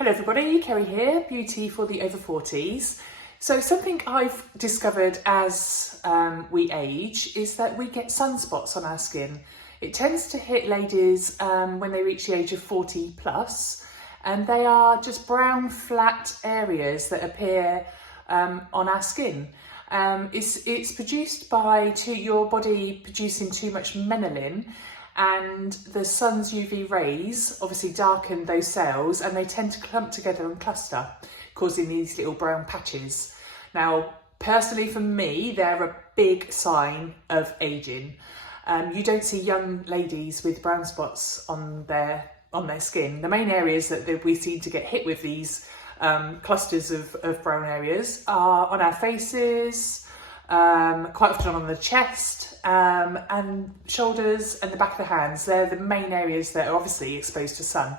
Hello everybody, Kerry here, beauty for the over 40s. So something I've discovered as we age is that we get sunspots on our skin. It tends to hit ladies when they reach the age of 40 plus, and they are just brown flat areas that appear on our skin. It's produced by your body producing too much melanin, and the sun's UV rays obviously darken those cells and they tend to clump together and cluster, causing these little brown patches. Now, personally for me, they're a big sign of aging. You don't see young ladies with brown spots on their skin. The main areas that we seem to get hit with these clusters of brown areas are on our faces, quite often on the chest, and shoulders and the back of the hands. They're the main areas that are obviously exposed to sun.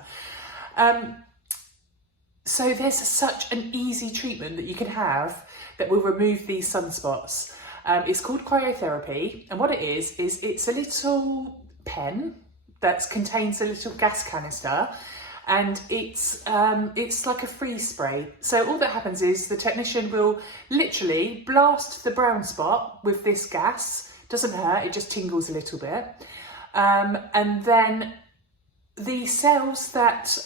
So there's such an easy treatment that you can have that will remove these sunspots. It's called cryotherapy, and what it is it's a little pen that contains a little gas canister, and it's like a freeze spray. So all that happens is the technician will literally blast the brown spot with this gas. Doesn't hurt, it just tingles a little bit, and then the cells that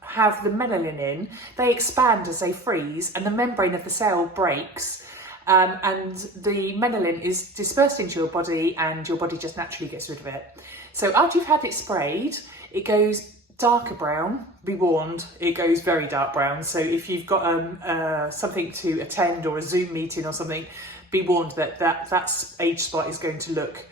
have the melanin in, they expand as they freeze, and the membrane of the cell breaks, and the melanin is dispersed into your body, and your body just naturally gets rid of it. So after you've had it sprayed, it goes darker brown. Be warned, it goes very dark brown. So if you've got something to attend or a Zoom meeting or something, be warned that age spot is going to look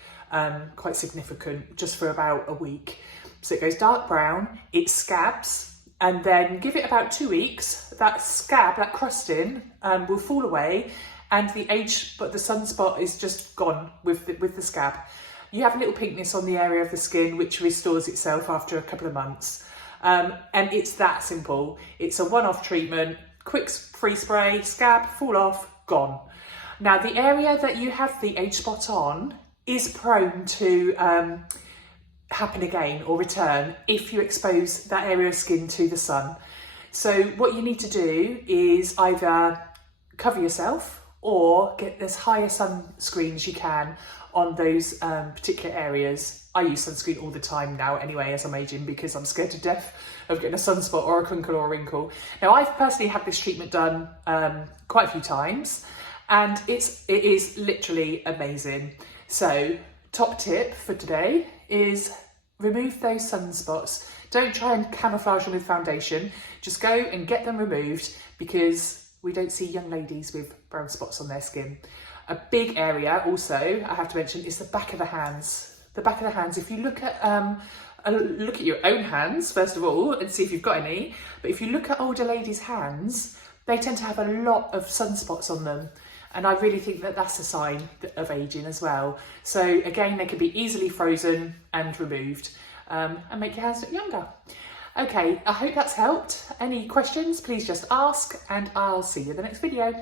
quite significant just for about a week. So it goes dark brown, it scabs, and then give it about 2 weeks. That scab, that crusting, will fall away, and the sunspot is just gone with the scab. You have a little pinkness on the area of the skin which restores itself after a couple of months. And it's that simple. It's a one-off treatment, quick free spray, scab, fall off, gone. Now, the area that you have the age spot on is prone to happen again or return if you expose that area of skin to the sun. So what you need to do is either cover yourself or get as high a sunscreen as you can on those particular areas. I use sunscreen all the time now anyway as I'm aging, because I'm scared to death of getting a sunspot or a crinkle or a wrinkle. Now, I've personally had this treatment done quite a few times, and it is literally amazing. So top tip for today is remove those sunspots. Don't try and camouflage them with foundation. Just go and get them removed, because we don't see young ladies with brown spots on their skin. A big area also, I have to mention, is the back of the hands. The back of the hands, if you look at your own hands, first of all, and see if you've got any, but if you look at older ladies' hands, they tend to have a lot of sunspots on them. And I really think that that's a sign of aging as well. So again, they can be easily frozen and removed, and make your hands look younger. Okay, I hope that's helped. Any questions, please just ask, and I'll see you in the next video.